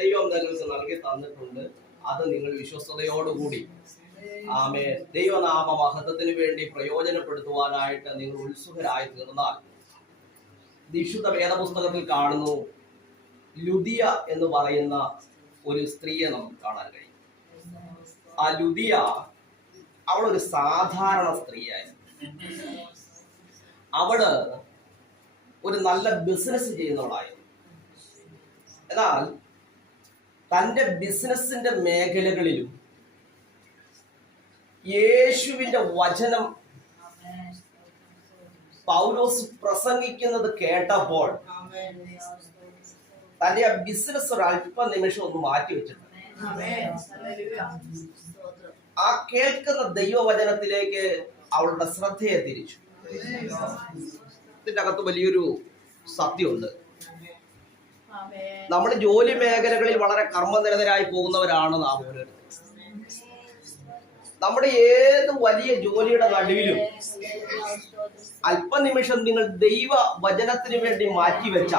ദൈവം നിങ്ങൾക്ക് നൽകി തന്നിട്ടുണ്ട്. അത് നിങ്ങൾ വിശ്വസ്തയോടുകൂടി ദൈവനാമ മഹത്വത്തിന് വേണ്ടി പ്രയോജനപ്പെടുത്തുവാനായിട്ട് നിങ്ങൾ ഉത്സുകരായി തീർന്നാൽ, വിശുദ്ധ വേദപുസ്തകത്തിൽ കാണുന്നു, ലുദിയ എന്ന് പറയുന്ന ഒരു സ്ത്രീയെ നമുക്ക് കാണാൻ കഴിയും. ആ ലുദിയ അവളൊരു സാധാരണ സ്ത്രീയായിരുന്നു. അവള് ഒരു നല്ല ബിസിനസ് ചെയ്യുന്നവളായിരുന്നു. എന്നാൽ തൻ്റെ ബിസിനസിന്റെ മേഖലകളിലും യേശുവിന്റെ വചനം പൗലോസ് പ്രസംഗിക്കുന്നത് കേട്ടപ്പോൾ തന്റെ ആ ബിസിനസ് ഒരു അല്പ നിമിഷം ഒന്ന് മാറ്റി വെച്ചിട്ടുണ്ട്. ആ കേൾക്കുന്ന ദൈവവചനത്തിലേക്ക് അവളുടെ ശ്രദ്ധയെ തിരിച്ചു. ഇതിന്റെ അകത്ത് വലിയൊരു സത്യമുണ്ട്. നമ്മുടെ ജോലി മേഖലകളിൽ വളരെ കർമ്മനിരതരായി പോകുന്നവരാണ് നാം ഓരോരുത്തരും. നമ്മുടെ ഏത് വലിയ ജോലിയുടെ നടുവിലും അല്പനിമിഷം നിങ്ങൾ ദൈവ വചനത്തിന് വേണ്ടി മാറ്റിവെച്ച